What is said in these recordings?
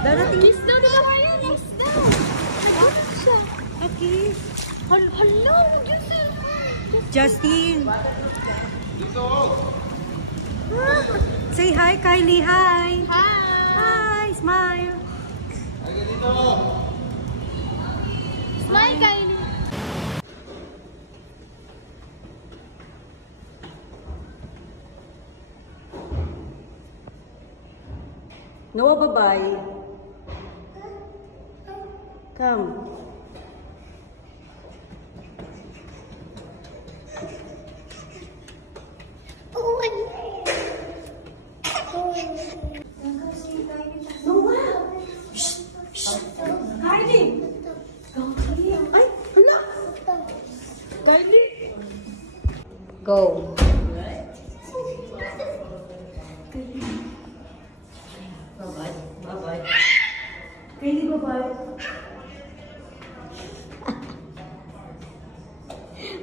Darating. Kiss daw, di ba? Kiss daw. Nag-kiss siya. Nag-kiss. Hala, nag-kiss siya. Justin. Say hi, Kylie. Hi. Hi. Hi. Smile. Smile, Kylie. Noah, bye-bye. Come. Go. Bye-bye. Bye-bye. Kylie, bye-bye.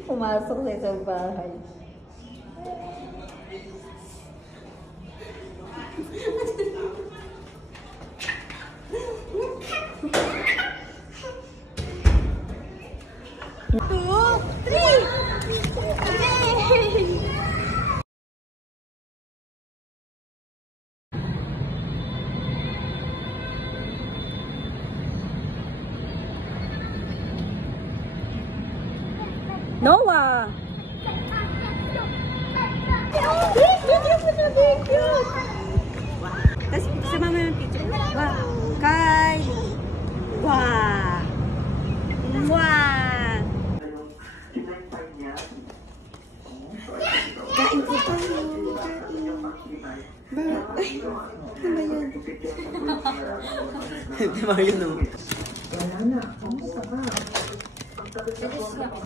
Pumasok sa isang bahay. Noah! Tapos sama mo yung picture. Wow! Kay! Wow! Wow! Kain ko pa yun. Ay! Ano ba yun? Hindi ba yun no? Wala na. Kamusta ka?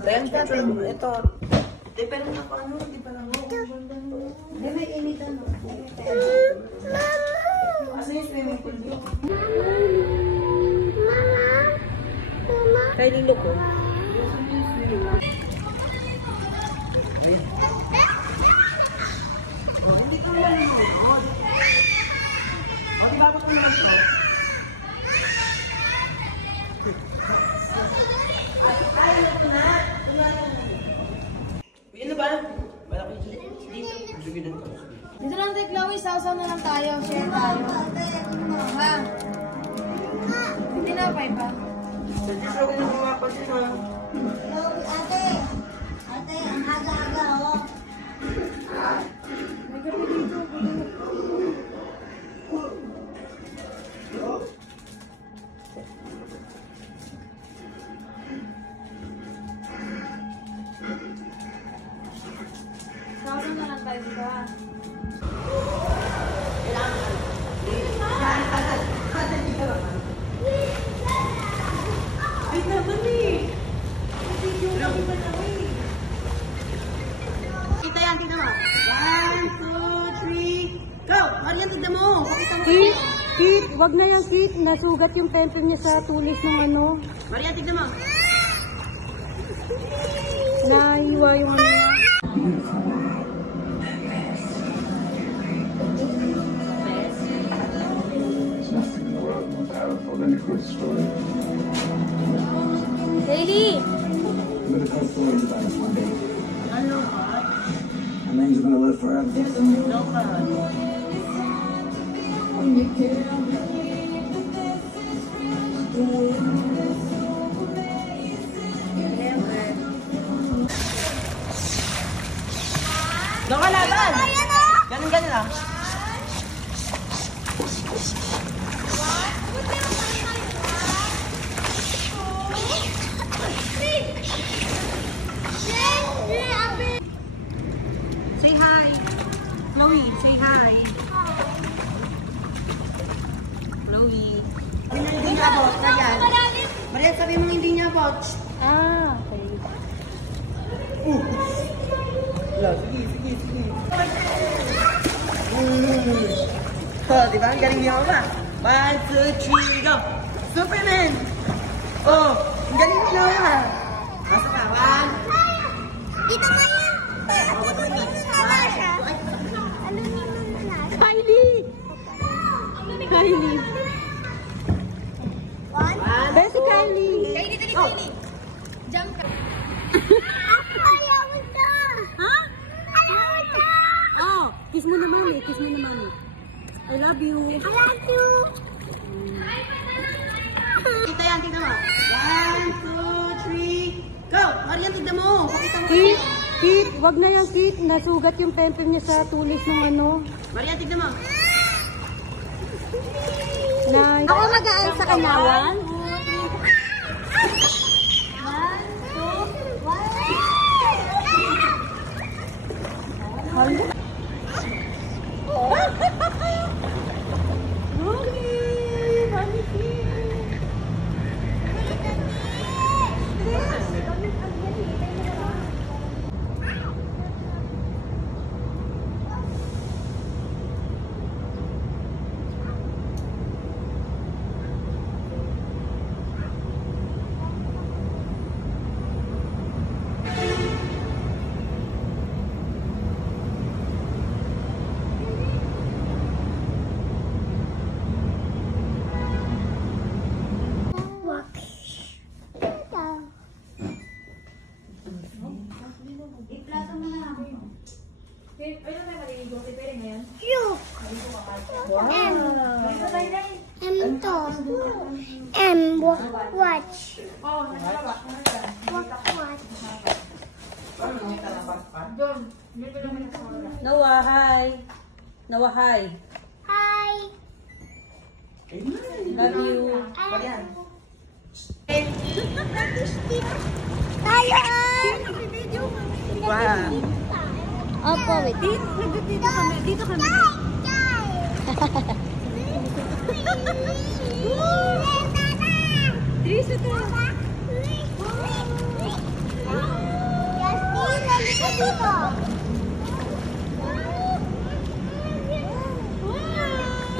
Dayan ka, ito. Di pa lang ako ano, di pa lang ako. Di may initan mo. Asa yung swimming pool niyo? Mama? Kaya nilo ko. Hindi ka naman nanonood. O, di ba ako nanonood? Ano ba? Malaki dito. Dito lang tayo, Chloe. Sausaw na lang tayo. Share tayo. Ha? Hindi na pa iba. Hindi sa akin ang mga pansin ha. Chloe, ate. Ate, ang aga-aga oh. May gabi dito. Sausaw na lang tayo dito ha. Wait naman eh. Kita yan, tignan mo. 1, 2, 3, go! Marian, tignan mo. Kit, wag na yung Kit. Nasugat yung pempem niya sa tulis ng ano. Marian, tignan mo. Naiwa yung ano niya. Than a good story. Lady! I'm going to tell stories about us one day. I know, God. And then you're going to live forever. No, God. Doon ka laban! Ganun-ganun lang. Say hi. Chloe, say hi. Chloe. Hindi niya abot. Marian, sabi mo hindi niya abot. Ah, okay. Sige. Oh, diba? Ang galing niya ako ba? 1, 2, 3, go! Superman! Oh, ang galing niya ako ba? Basta ka, 1. Dito nga yan! Spider-Man! Kylie. Best si Kylie. Kylie, dali, Kylie. Jump ka. Ha? Oh, kiss mo naman eh. Kiss mo naman eh. I love you. I love you. Ito yan, tignan mo. 1, 2, 3, go! Marian, tignan mo. Kit, Kit, wag na yan, Kit. Nasugat yung pempem niya sa tulis ng ano. Marian, tignan mo. Nice. Ako magaan sa kanawan. Hala. Watch. Noah, hi. Noah, hi. Hi. Love you. Marian. Tayo! Wow. Opo, wait. Dito kami. Dito kami. Dito ito.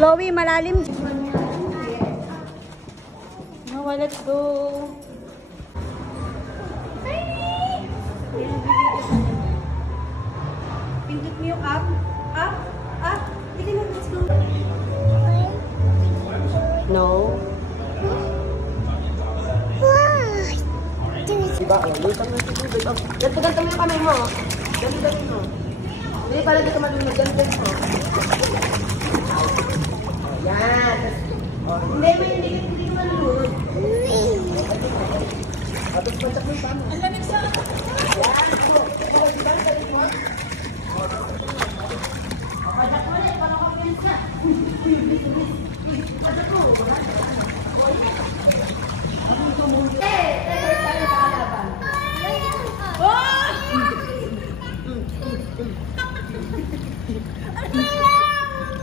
Chloe, malalim. Noah, let's go. Pindot mo yung up. Up. Up. Sige na, let's go. No. Diba? Lutang na si tubig. Ganto mo yung kamay mo. Ganto mo. Hindi pala dito malunod. Ganto mo. Yan. Hindi ko malunod. Tapos patak mo yung pamo. Ang lamig sa ako. Yan. Diba? Galit mo? Patak mo ulit. Paano ko piyansa? Patak mo.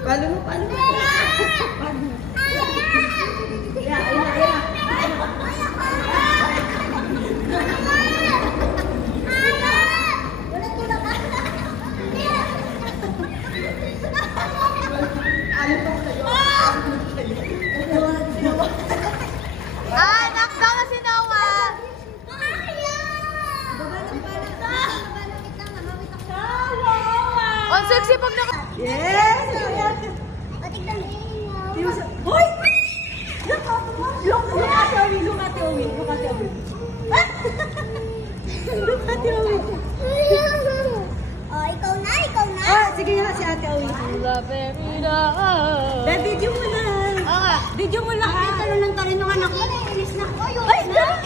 Paano mo? Knockdown na si Noah. On sexy pag naka... Yes! Hoy! Look at Owi. Look at Owi. Look at Owi. Look at Owi. Oh, ikaw na. Ah, sige nga si Ate Owi. Video mo na. Video mo lahat. Ano lang tarin ng anak ko? Inis na ko. Ay, galing.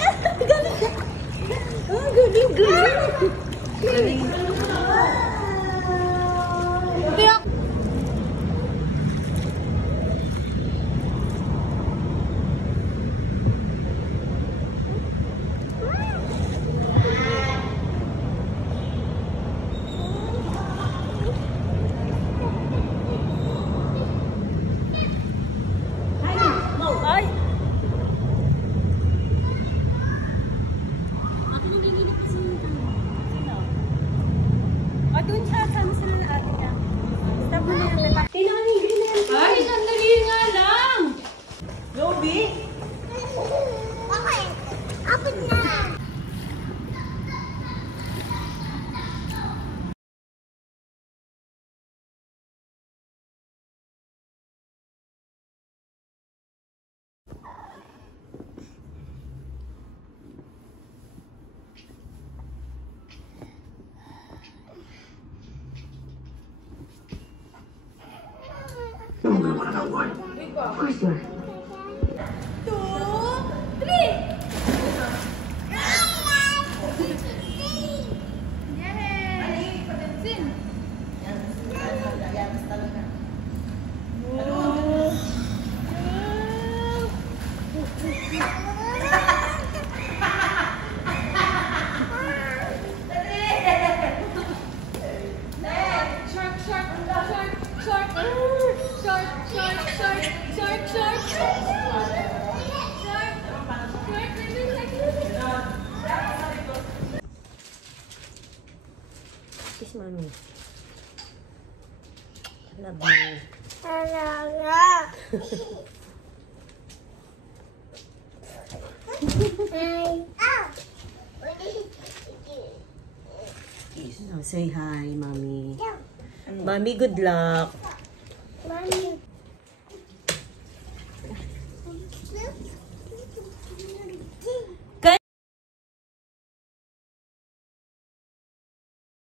Galing. Ah, galing. Galing. Ay! Ako nang nililig kasi yung Where's there? 2, 3! Yay! Patinsin! Kiss mommy. Love you. Oh, say hi, mommy. Mommy, good luck. Mommy.